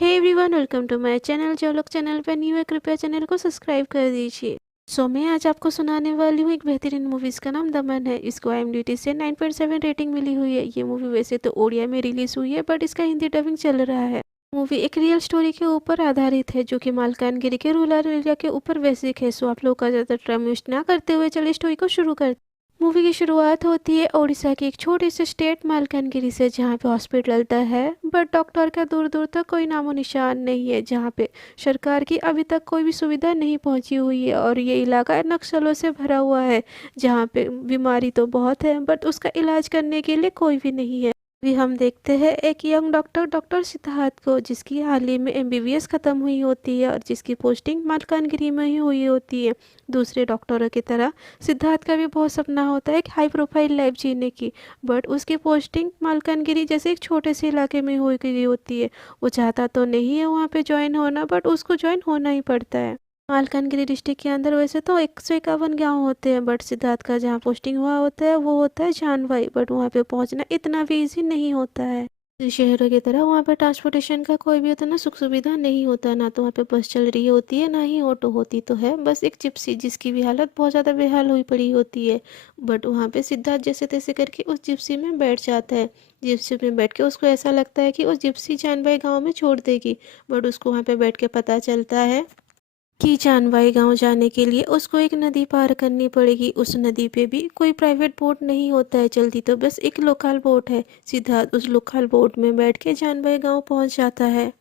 Hey everyone, welcome to my channel. जो लोग channel पर न्यू है कृपया चैनल को सब्सक्राइब कर दीजिए। मैं आज आपको सुनाने वाली हूँ एक बेहतरीन मूवीज़ का नाम दमन है। इसको IMDb से 9.7 रेटिंग मिली हुई है। ये मूवी वैसे तो ओडिया में रिलीज हुई है बट इसका हिंदी डबिंग चल रहा है। मूवी एक रियल स्टोरी के ऊपर आधारित है जो कि मालकानगिरी के रूरल एरिया के ऊपर बेसिक है। आप लोग का ज़्यादा टाइम वेस्ट ना करते हुए चलिए स्टोरी को शुरू कर। मूवी की शुरुआत होती है ओडिशा की एक छोटी सी स्टेट मालकानगिरी से, जहाँ पे हॉस्पिटल तो है बट डॉक्टर का दूर दूर तक कोई नामो निशान नहीं है। जहाँ पे सरकार की अभी तक कोई भी सुविधा नहीं पहुंची हुई है और ये इलाका नक्सलों से भरा हुआ है। जहाँ पे बीमारी तो बहुत है बट उसका इलाज करने के लिए कोई भी नहीं है। अभी हम देखते हैं एक यंग डॉक्टर डॉक्टर सिद्धार्थ को, जिसकी हाल ही में MBBS ख़त्म हुई होती है और जिसकी पोस्टिंग मालकानगिरी में ही हुई होती है। दूसरे डॉक्टरों की तरह सिद्धार्थ का भी बहुत सपना होता है एक हाई प्रोफाइल लाइफ जीने की, बट उसकी पोस्टिंग मालकानगिरी जैसे एक छोटे से इलाके में हुई गई होती है। वो चाहता तो नहीं है वहाँ पे ज्वाइन होना बट उसको ज्वाइन होना ही पड़ता है। मालकानगिरी डिस्ट्रिक्ट के अंदर वैसे तो 151 गाँव होते हैं बट सिद्धार्थ का जहाँ पोस्टिंग हुआ होता है वो होता है जानवाई, बट वहाँ पे पहुँचना इतना भी ईजी नहीं होता है। शहरों की तरह वहाँ पे ट्रांसपोर्टेशन का कोई भी उतना सुख सुविधा नहीं होता। ना तो वहाँ पे बस चल रही होती है ना ही ऑटो होती तो है, बस एक जिप्सी जिसकी भी हालत बहुत ज़्यादा बेहाल हुई पड़ी होती है। बट वहाँ पे सिद्धार्थ जैसे तैसे करके उस जिप्सी में बैठ जाता है। जिप्सी में बैठ के उसको ऐसा लगता है कि उस जिप्सी जानबाई गाँव में छोड़ देगी, बट उसको वहाँ पे बैठ के पता चलता है कि जानबाई गांव जाने के लिए उसको एक नदी पार करनी पड़ेगी। उस नदी पे भी कोई प्राइवेट बोट नहीं होता है चलती, तो बस एक लोकल बोट है। सिद्धार्थ उस लोकल बोट में बैठ के जानबाई गांव पहुंच जाता है।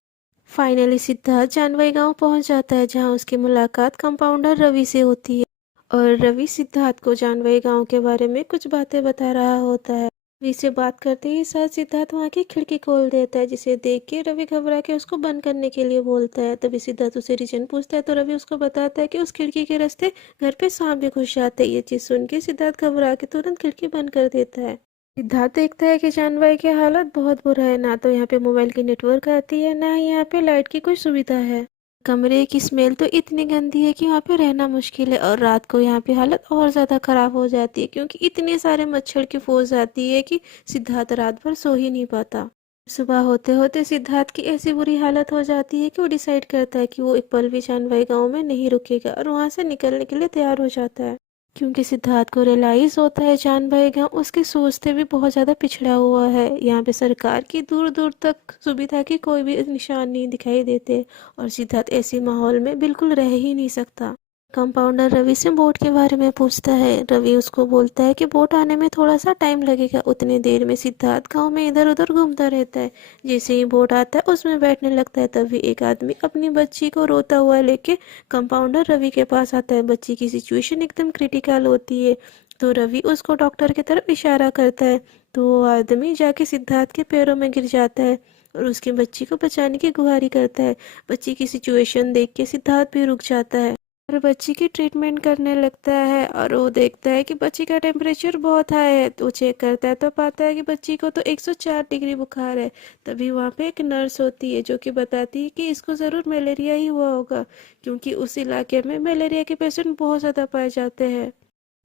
फाइनली सिद्धार्थ जानबाई गांव पहुंच जाता है जहां उसकी मुलाकात कंपाउंडर रवि से होती है और रवि सिद्धार्थ को जानबाई गांव के बारे में कुछ बातें बता रहा होता है। रवि से बात करते ही साथ सिद्धार्थ वहाँ की खिड़की खोल देता है, जिसे देख के रवि घबरा के उसको बंद करने के लिए बोलता है। तभी सिद्धार्थ उसे रीजन पूछता है तो रवि उसको बताता है कि उस खिड़की के रास्ते घर पे सांप भी घुस जाते हैं। ये चीज़ सुन के सिद्धार्थ घबरा के तुरंत खिड़की बंद कर देता है। सिद्धार्थ देखता है कि जानबाई की हालत बहुत बुरा है। ना तो यहाँ पे मोबाइल की नेटवर्क आती है ना ही यहाँ पे लाइट की कोई सुविधा है। कमरे की स्मेल तो इतनी गंदी है कि वहाँ पे रहना मुश्किल है और रात को यहाँ पे हालत और ज़्यादा ख़राब हो जाती है क्योंकि इतने सारे मच्छर की फौज आती है कि सिद्धार्थ रात भर सो ही नहीं पाता। सुबह होते होते सिद्धार्थ की ऐसी बुरी हालत हो जाती है कि वो डिसाइड करता है कि वो एक पल भी जानबाई गाँव में नहीं रुकेगा और वहाँ से निकलने के लिए तैयार हो जाता है। क्योंकि सिद्धार्थ को रियलाइज होता है जानबाई गाँव उसकी सोच से भी बहुत ज़्यादा पिछड़ा हुआ है। यहाँ पे सरकार की दूर दूर तक सुविधा की कोई भी निशान नहीं दिखाई देते और सिद्धार्थ ऐसे माहौल में बिल्कुल रह ही नहीं सकता। कंपाउंडर रवि से बोट के बारे में पूछता है। रवि उसको बोलता है कि बोट आने में थोड़ा सा टाइम लगेगा। उतनी देर में सिद्धार्थ गांव में इधर उधर घूमता रहता है। जैसे ही बोट आता है उसमें बैठने लगता है, तभी एक आदमी अपनी बच्ची को रोता हुआ लेके कंपाउंडर रवि के पास आता है। बच्ची की सिचुएशन एकदम क्रिटिकल होती है तो रवि उसको डॉक्टर की तरफ इशारा करता है, तो वो आदमी जाके सिद्धार्थ के पैरों में गिर जाता है और उसकी बच्ची को बचाने की गुहारी करता है। बच्ची की सिचुएशन देख के सिद्धार्थ भी रुक जाता है और बच्ची की ट्रीटमेंट करने लगता है और वो देखता है कि बच्ची का टेम्परेचर बहुत हाई है। तो चेक करता है तो पाता है कि बच्ची को तो 104 डिग्री बुखार है। तभी वहाँ पे एक नर्स होती है जो कि बताती है कि इसको ज़रूर मलेरिया ही हुआ होगा क्योंकि उस इलाके में मलेरिया के पेशेंट बहुत ज़्यादा पाए जाते हैं।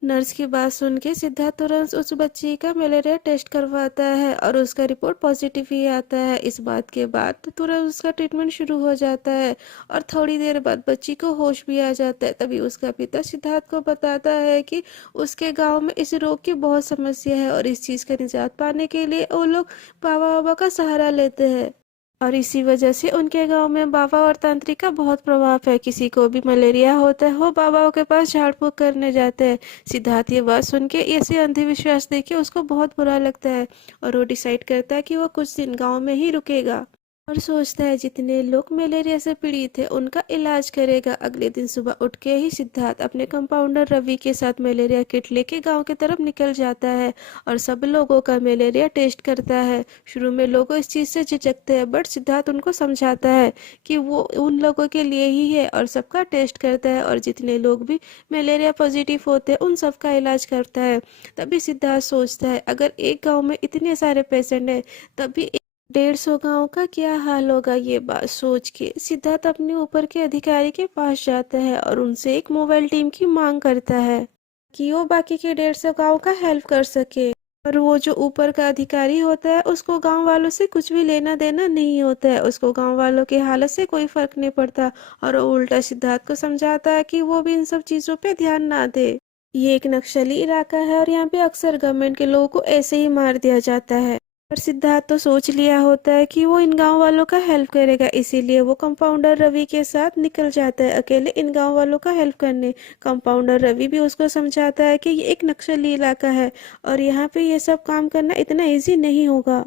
नर्स की बात सुन के सिद्धार्थ तुरंत उस बच्ची का मलेरिया टेस्ट करवाता है और उसका रिपोर्ट पॉजिटिव ही आता है। इस बात के बाद तो तुरंत उसका ट्रीटमेंट शुरू हो जाता है और थोड़ी देर बाद बच्ची को होश भी आ जाता है। तभी उसका पिता सिद्धार्थ को बताता है कि उसके गांव में इस रोग की बहुत समस्या है और इस चीज़ का निजात पाने के लिए वो लोग बाबा बाबा का सहारा लेते हैं और इसी वजह से उनके गांव में बाबा और तांत्रिक का बहुत प्रभाव है। किसी को भी मलेरिया होता है वो बाबाओं के पास झाड़ फूक करने जाते हैं। सिद्धार्थ ये बात सुन के ऐसे अंधविश्वास देख के उसको बहुत बुरा लगता है और वो डिसाइड करता है कि वो कुछ दिन गांव में ही रुकेगा और सोचता है जितने लोग मलेरिया से पीड़ित थे उनका इलाज करेगा। अगले दिन सुबह उठ के ही सिद्धार्थ अपने कंपाउंडर रवि के साथ मलेरिया किट लेके गांव की तरफ निकल जाता है और सब लोगों का मलेरिया टेस्ट करता है। शुरू में लोग इस चीज़ से झिझकते हैं बट सिद्धार्थ उनको समझाता है कि वो उन लोगों के लिए ही है और सबका टेस्ट करता है और जितने लोग भी मलेरिया पॉजिटिव होते हैं उन सबका इलाज करता है। तभी सिद्धार्थ सोचता है अगर एक गाँव में इतने सारे पेशेंट हैं तभी 150 गांव का क्या हाल होगा। ये बात सोच के सिद्धार्थ अपने ऊपर के अधिकारी के पास जाता है और उनसे एक मोबाइल टीम की मांग करता है कि वो बाकी के 150 गांव का हेल्प कर सके। और वो जो ऊपर का अधिकारी होता है उसको गांव वालों से कुछ भी लेना देना नहीं होता है, उसको गांव वालों की हालत से कोई फर्क नहीं पड़ता। और वो उल्टा सिद्धार्थ को समझाता है कि वो भी इन सब चीजों पे ध्यान ना दे। ये एक नक्सली इलाका है और यहाँ पे अक्सर गवर्नमेंट के लोगों को ऐसे ही मार दिया जाता है। पर सिद्धार्थ तो सोच लिया होता है कि वो इन गांव वालों का हेल्प करेगा, इसीलिए वो कंपाउंडर रवि के साथ निकल जाता है अकेले इन गांव वालों का हेल्प करने। कंपाउंडर रवि भी उसको समझाता है कि ये एक नक्सली इलाका है और यहाँ पे ये सब काम करना इतना इजी नहीं होगा।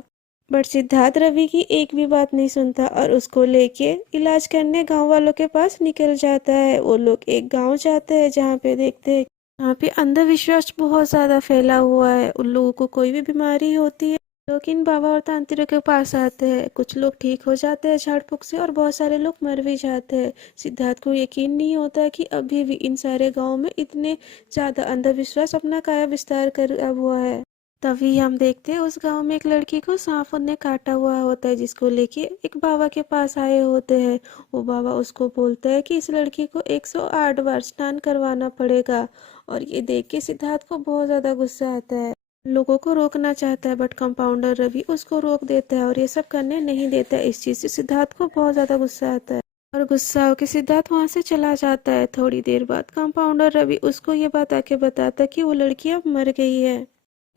बट सिद्धार्थ रवि की एक भी बात नहीं सुनता और उसको लेके इलाज करने गांव वालों के पास निकल जाता है। वो लोग एक गांव जाते हैं जहाँ पे देखते हैं यहाँ पे अंधविश्वास बहुत ज्यादा फैला हुआ है। उन लोगों को कोई भी बीमारी होती है लोग इन बाबा और तांत्रिक के पास आते हैं, कुछ लोग ठीक हो जाते हैं झाड़ फूक से और बहुत सारे लोग मर भी जाते हैं। सिद्धार्थ को यकीन नहीं होता है कि अभी भी इन सारे गांव में इतने ज्यादा अंधविश्वास अपना काया विस्तार कर हुआ है। तभी हम देखते हैं उस गांव में एक लड़की को सांप ने काटा हुआ होता है, जिसको लेके एक बाबा के पास आए होते हैं। वो बाबा उसको बोलते हैं कि इस लड़की को 108 बार स्नान करवाना पड़ेगा। और ये देख के सिद्धार्थ को बहुत ज्यादा गुस्सा आता है, लोगों को रोकना चाहता है बट कंपाउंडर रवि उसको रोक देता है और ये सब करने नहीं देता है। इस चीज से सिद्धार्थ को बहुत ज्यादा गुस्सा आता है और गुस्सा होकर सिद्धार्थ वहां से चला जाता है। थोड़ी देर बाद कंपाउंडर रवि उसको ये बात आके बताता है कि वो लड़की अब मर गई है।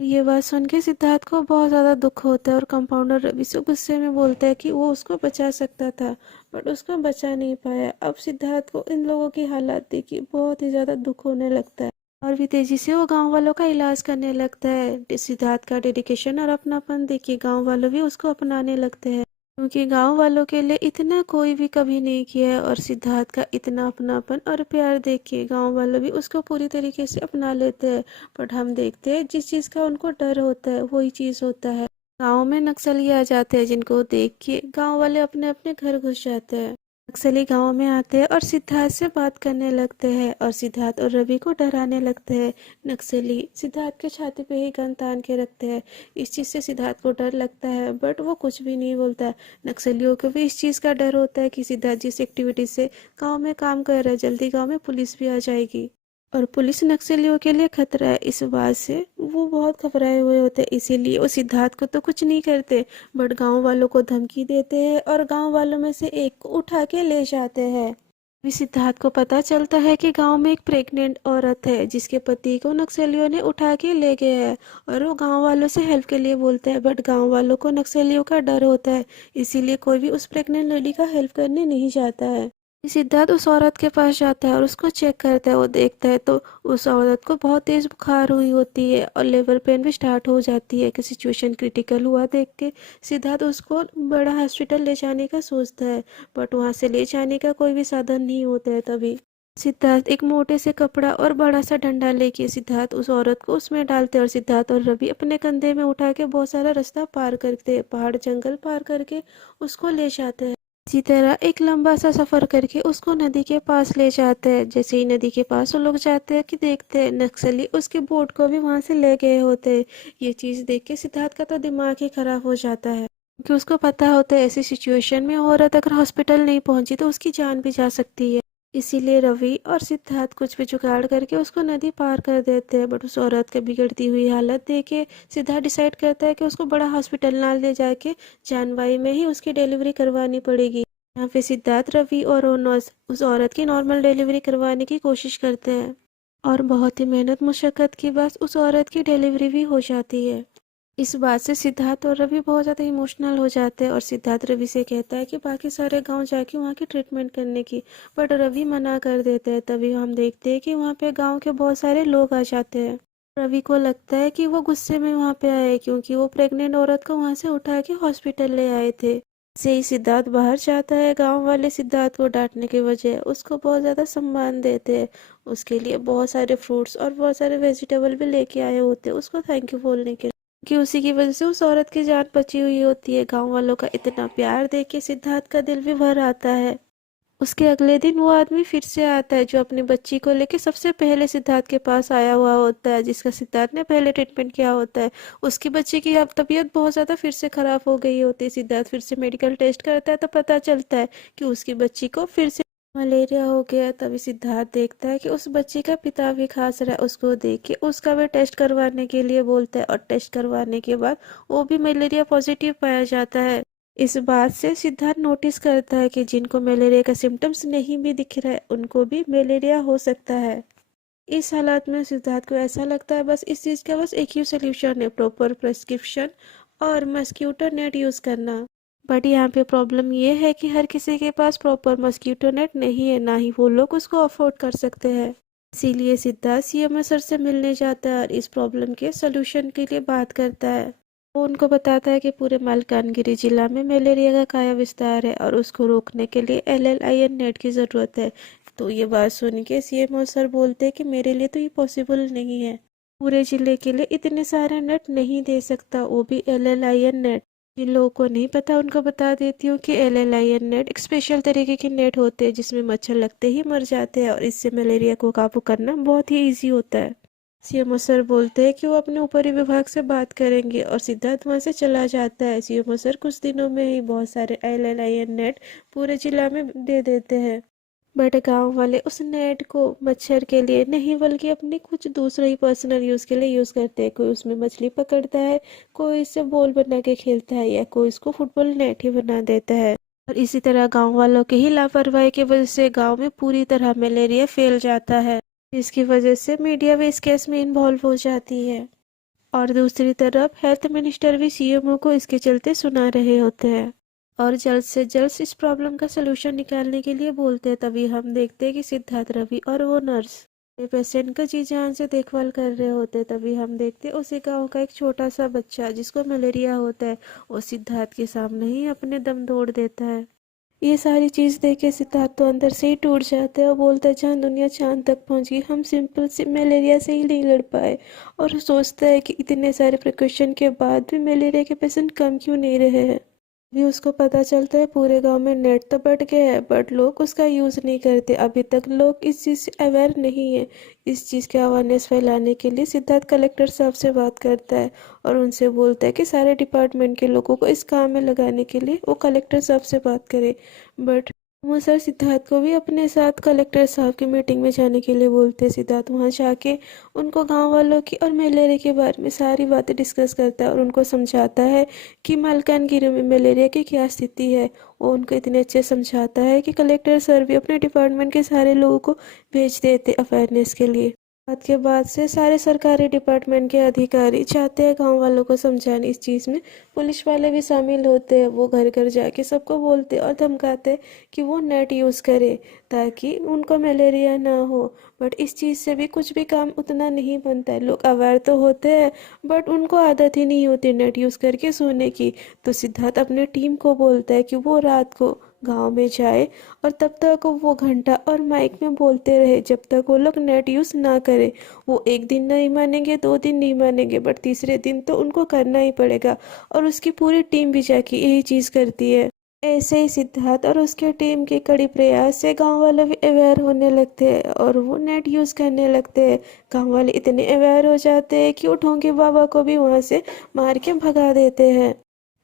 ये बात सुन के सिद्धार्थ को बहुत ज्यादा दुख होता है और कंपाउंडर रवि से गुस्से में बोलता है कि वो उसको बचा सकता था बट उसको बचा नहीं पाया। अब सिद्धार्थ को इन लोगों की हालत देखी बहुत ही ज्यादा दुख होने लगता है और भी तेजी से वो गांव वालों का इलाज करने लगता है। सिद्धार्थ का डेडिकेशन और अपनापन देखिए गांव वालों भी उसको अपनाने लगते हैं, क्योंकि गांव वालों के लिए इतना कोई भी कभी नहीं किया है। और सिद्धार्थ का इतना अपनापन और प्यार देख के गांव वालों भी उसको पूरी तरीके से अपना लेते हैं। बट हम देखते हैं जिस चीज का उनको डर होता है वही चीज होता है। गांव में नक्सली आ जाते हैं जिनको देख के गांव वाले अपने अपने घर घुस जाते हैं। नक्सली गांव में आते हैं और सिद्धार्थ से बात करने लगते हैं और सिद्धार्थ और रवि को डराने लगते हैं। नक्सली सिद्धार्थ के छाती पे ही गन तान के रखते हैं। इस चीज से सिद्धार्थ को डर लगता है बट वो कुछ भी नहीं बोलता। नक्सलियों को भी इस चीज का डर होता है कि सिद्धार्थ जिस एक्टिविटी से गांव में काम कर रहा है जल्दी गांव में पुलिस भी आ जाएगी और पुलिस नक्सलियों के लिए खतरा है। इस बात से वो बहुत घबराए हुए होते हैं, इसीलिए वो सिद्धार्थ को तो कुछ नहीं करते बट गांव वालों को धमकी देते हैं और गांव वालों में से एक को उठा के ले जाते हैं। अभी सिद्धार्थ को पता चलता है कि गांव में एक प्रेग्नेंट औरत है जिसके पति को नक्सलियों ने उठा के ले गए हैं और वो गांव वालों से हेल्प के लिए बोलते हैं बट गांव वालों को नक्सलियों का डर होता है, इसीलिए कोई भी उस प्रेग्नेंट लेडी का हेल्प करने नहीं जाता है। सिद्धार्थ उस औरत के पास जाता है और उसको चेक करता है। वो देखता है तो उस औरत को बहुत तेज बुखार हुई होती है और लेबर पेन भी स्टार्ट हो जाती है कि सिचुएशन क्रिटिकल हुआ देख के सिद्धार्थ उसको बड़ा हॉस्पिटल ले जाने का सोचता है बट वहां से ले जाने का कोई भी साधन नहीं होता है। तभी सिद्धार्थ एक मोटे से कपड़ा और बड़ा सा डंडा लेके सिद्धार्थ उस औरत को उसमें डालते और सिद्धार्थ और रवि अपने कंधे में उठा के बहुत सारा रास्ता पार करते पहाड़ जंगल पार करके उसको ले जाते हैं। इसी तरह एक लंबा सा सफर करके उसको नदी के पास ले जाते हैं। जैसे ही नदी के पास वो लोग जाते हैं कि देखते हैं नक्सली उसके बोट को भी वहां से ले गए होते हैं। ये चीज देख के सिद्धार्थ का तो दिमाग ही खराब हो जाता है, क्योंकि उसको पता होता है ऐसी सिचुएशन में औरत अगर हॉस्पिटल नहीं पहुंची तो उसकी जान भी जा सकती है। इसीलिए रवि और सिद्धार्थ कुछ भी जुगाड़ करके उसको नदी पार कर देते हैं बट उस औरत की बिगड़ती हुई हालत देख के सिद्धार्थ डिसाइड करता है कि उसको बड़ा हॉस्पिटल ना ले जाके जानवाई में ही उसकी डिलीवरी करवानी पड़ेगी। यहाँ पे सिद्धार्थ रवि और रोनोस उस औरत की नॉर्मल डिलीवरी करवाने की कोशिश करते हैं और बहुत ही मेहनत मुशक्कत के बाद उस औरत की डिलीवरी भी हो जाती है। इस बात से सिद्धार्थ और रवि बहुत ज़्यादा इमोशनल हो जाते हैं और सिद्धार्थ रवि से कहता है कि बाकी सारे गांव जाके वहाँ की ट्रीटमेंट करने की, बट रवि मना कर देते हैं। तभी हम देखते हैं कि वहाँ पे गांव के बहुत सारे लोग आ जाते हैं। रवि को लगता है कि वो गुस्से में वहाँ पे आए क्योंकि वो प्रेग्नेंट औरत को वहाँ से उठा के हॉस्पिटल ले आए थे। से ही सिद्धार्थ बाहर जाता है। गांव वाले सिद्धार्थ को डांटने की वजह उसको बहुत ज़्यादा सम्मान देते हैं। उसके लिए बहुत सारे फ्रूट्स और बहुत सारे वेजिटेबल भी लेके आए होते हैं उसको थैंक यू बोलने के लिए, कि उसी की वजह से उस औरत की जान बची हुई होती है। गांव वालों का इतना प्यार देख के सिद्धार्थ का दिल भी भर आता है। उसके अगले दिन वो आदमी फिर से आता है जो अपनी बच्ची को लेके सबसे पहले सिद्धार्थ के पास आया हुआ होता है, जिसका सिद्धार्थ ने पहले ट्रीटमेंट किया होता है। उसकी बच्ची की अब तबीयत बहुत ज़्यादा फिर से खराब हो गई होती है। सिद्धार्थ फिर से मेडिकल टेस्ट करता है तो पता चलता है कि उसकी बच्ची को फिर से मलेरिया हो गया। तभी सिद्धार्थ देखता है कि उस बच्ची का पिता भी खांस रहा है। उसको देख के उसका भी टेस्ट करवाने के लिए बोलता है और टेस्ट करवाने के बाद वो भी मलेरिया पॉजिटिव पाया जाता है। इस बात से सिद्धार्थ नोटिस करता है कि जिनको मलेरिया का सिम्टम्स नहीं भी दिख रहा है उनको भी मलेरिया हो सकता है। इस हालात में सिद्धार्थ को ऐसा लगता है बस इस चीज़ का बस एक ही सोल्यूशन है, प्रॉपर प्रिस्क्रिप्शन और मस्क्यूटो नेट यूज़ करना। बट यहाँ पे प्रॉब्लम ये है कि हर किसी के पास प्रॉपर मस्क्यूटो नेट नहीं है, ना ही वो लोग उसको अफोर्ड कर सकते हैं। इसीलिए सिद्धार्थ सीएमओ सर से मिलने जाता है और इस प्रॉब्लम के सोल्यूशन के लिए बात करता है। वो उनको बताता है कि पूरे मालकानगिरी जिला में मलेरिया का काया विस्तार है और उसको रोकने के लिए LLIN नेट की ज़रूरत है। तो ये बात सुन के सीएमओ सर बोलते हैं कि मेरे लिए तो ये पॉसिबल नहीं है, पूरे जिले के लिए इतने सारे नेट नहीं दे सकता, वो भी LLIN नेट। जिन लोगों को नहीं पता उनको बता देती हूँ कि LLIN नेट एक स्पेशल तरीके के नेट होते हैं जिसमें मच्छर लगते ही मर जाते हैं और इससे मलेरिया को काबू करना बहुत ही ईजी होता है। सीएमओ सर बोलते हैं कि वो अपने ऊपरी विभाग से बात करेंगे और सिद्धार्थ वहां से चला जाता है। सीएमओ सर कुछ दिनों में ही बहुत सारे LLIN नेट पूरे जिला में दे देते हैं। बट गांव वाले उस नेट को मच्छर के लिए नहीं बल्कि अपने कुछ दूसरे ही पर्सनल यूज के लिए यूज करते हैं। कोई उसमें मछली पकड़ता है, कोई इससे बॉल बना के खेलता है या कोई इसको फुटबॉल नेट ही बना देता है। और इसी तरह गांव वालों की ही लापरवाही की वजह से गांव में पूरी तरह मलेरिया फैल जाता है, जिसकी वजह से मीडिया भी इस केस में इन्वॉल्व हो जाती है। और दूसरी तरफ हेल्थ मिनिस्टर भी सीएमओ को इसके चलते सुना रहे होते हैं और जल्द से जल्द इस प्रॉब्लम का सलूशन निकालने के लिए बोलते हैं। तभी हम देखते हैं कि सिद्धार्थ, रवि और वो नर्स पेशेंट का जी जान से देखभाल कर रहे होते हैं। तभी हम देखते हैं उसी गांव का एक छोटा सा बच्चा जिसको मलेरिया होता है, वो सिद्धार्थ के सामने ही अपने दम तोड़ देता है। ये सारी चीज देख के सिद्धार्थ तो अंदर से ही टूट जाता है और बोलता है जहाँ दुनिया चांद तक पहुंच गई, हम सिंपल से मलेरिया से ही नहीं लड़ पाए। और सोचता है कि इतने सारे प्रिकॉशन के बाद भी मलेरिया के पेशेंट कम क्यों नहीं रहे हैं। भी उसको पता चलता है पूरे गांव में नेट तो बढ़ गया है बट लोग उसका यूज़ नहीं करते। अभी तक लोग इस चीज़ से अवेयर नहीं है। इस चीज़ की अवेयरनेस फैलाने के लिए सिद्धार्थ कलेक्टर साहब से बात करता है और उनसे बोलता है कि सारे डिपार्टमेंट के लोगों को इस काम में लगाने के लिए वो कलेक्टर साहब से बात करे। बट वो सर सिद्धार्थ को भी अपने साथ कलेक्टर साहब की मीटिंग में जाने के लिए बोलते हैं। सिद्धार्थ वहाँ जाके उनको गांव वालों की और मलेरिया के बारे में सारी बातें डिस्कस करता है और उनको समझाता है कि मालकानगिरी में मलेरिया की क्या स्थिति है। वो उनको इतने अच्छे समझाता है कि कलेक्टर सर भी अपने डिपार्टमेंट के सारे लोगों को भेज देते अवेयरनेस के लिए। बात के बाद से सारे सरकारी डिपार्टमेंट के अधिकारी चाहते हैं गांव वालों को समझाने इस चीज़ में। पुलिस वाले भी शामिल होते हैं। वो घर घर जाके सबको बोलते और धमकाते कि वो नेट यूज़ करे ताकि उनको मलेरिया ना हो। बट इस चीज़ से भी कुछ भी काम उतना नहीं बनता है। लोग अवेयर तो होते हैं बट उनको आदत ही नहीं होती नेट यूज़ करके सोने की। तो सिद्धार्थ अपने टीम को बोलता है कि वो रात को गांव में जाए और तब तक वो घंटा और माइक में बोलते रहे जब तक वो लोग नेट यूज़ ना करें। वो एक दिन नहीं मानेंगे, 2 दिन नहीं मानेंगे बट तीसरे दिन तो उनको करना ही पड़ेगा। और उसकी पूरी टीम भी जाके यही चीज़ करती है। ऐसे ही सिद्धार्थ और उसके टीम के कड़ी प्रयास से गांव वाले भी अवेयर होने लगते हैं और वो नेट यूज़ करने लगते हैं। गांव वाले इतने अवेयर हो जाते हैं कि वो ढोंगी बाबा को भी वहाँ से मार के भगा देते हैं।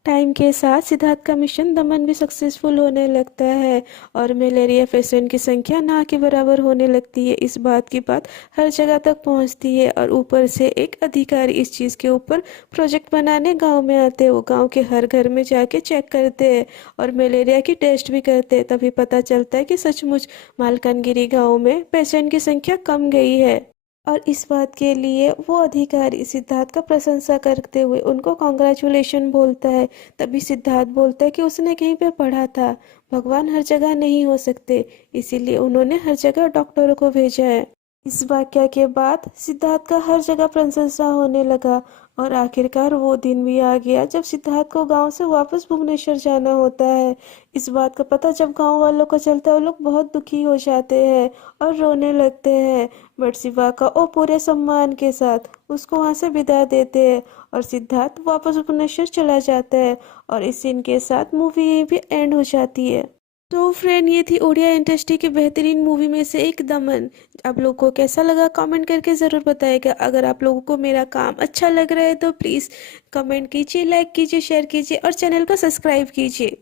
टाइम के साथ सिद्धार्थ का मिशन दमन भी सक्सेसफुल होने लगता है और मलेरिया पेशेंट की संख्या ना के बराबर होने लगती है। इस बात की बात हर जगह तक पहुंचती है और ऊपर से एक अधिकारी इस चीज़ के ऊपर प्रोजेक्ट बनाने गांव में आते हैं। वो गांव के हर घर में जाके चेक करते हैं और मलेरिया की टेस्ट भी करते हैं। तभी पता चलता है कि सचमुच मालकानगिरी गाँव में पेशेंट की संख्या कम गई है। और इस बात के लिए वो अधिकारी सिद्धार्थ का प्रशंसा करते हुए उनको कॉन्ग्रेचुलेशन बोलता है। तभी सिद्धार्थ बोलता है कि उसने कहीं पे पढ़ा था भगवान हर जगह नहीं हो सकते, इसीलिए उन्होंने हर जगह डॉक्टरों को भेजा है। इस वाक्य के बाद सिद्धार्थ का हर जगह प्रशंसा होने लगा और आखिरकार वो दिन भी आ गया जब सिद्धार्थ को गांव से वापस भुवनेश्वर जाना होता है। इस बात का पता जब गांव वालों को चलता है वो लोग बहुत दुखी हो जाते हैं और रोने लगते हैं। बट शिवा का वो पूरे सम्मान के साथ उसको वहां से विदा देते हैं और सिद्धार्थ वापस भुवनेश्वर चला जाता है और इस सीन के साथ मूवी यहीं भी एंड हो जाती है। तो फ्रेंड, ये थी ओडिया इंडस्ट्री की बेहतरीन मूवी में से एक दमन। आप लोगों को कैसा लगा कमेंट करके ज़रूर बताइएगा। अगर आप लोगों को मेरा काम अच्छा लग रहा है तो प्लीज़ कमेंट कीजिए, लाइक कीजिए, शेयर कीजिए और चैनल को सब्सक्राइब कीजिए।